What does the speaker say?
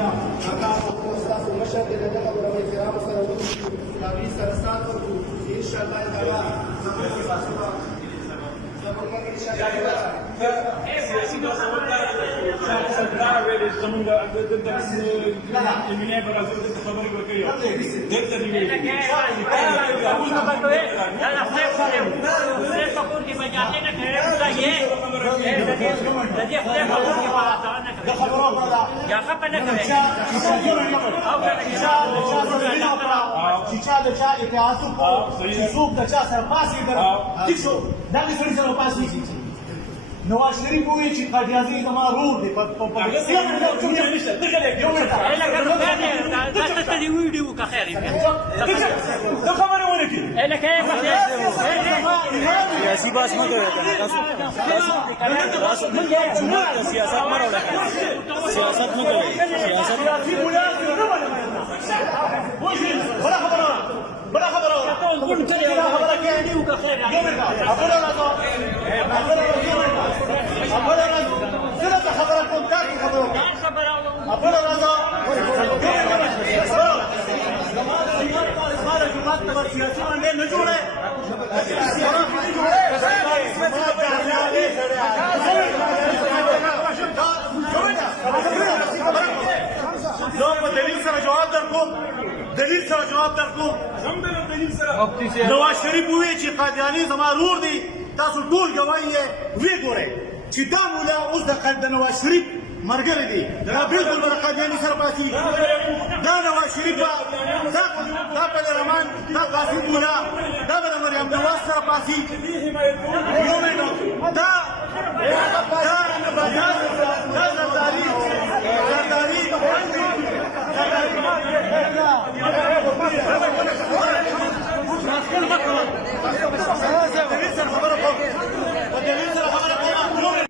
هغه په تاسو مشر دې دغه خبره به احترام سره وکړي دا سره سات ورکړو ان شاء الله تعالی زموږ کې تاسو نواز شریف وایي چې قاضي زما رور دی په ویډیو کا خیر ته خبره ونه کړې سیاسی بحث مه کوئ تاسو سیاست مه راوړئ سیاست مه کوئ بڑا خبر دلیل سره جواب درکوم نواز شریف وایي چې قادیاني زما رور دی تاسو ټول ګواهي یې ویې ګورئ چې دا مولا اوس د نواز شریف ملګری دی دا بالکل به قادیاني سره پاتېږي دا نواز شریف دا پدرمان دا قاسم مولا دا به د مریم نواز سره پاتېږي زرداري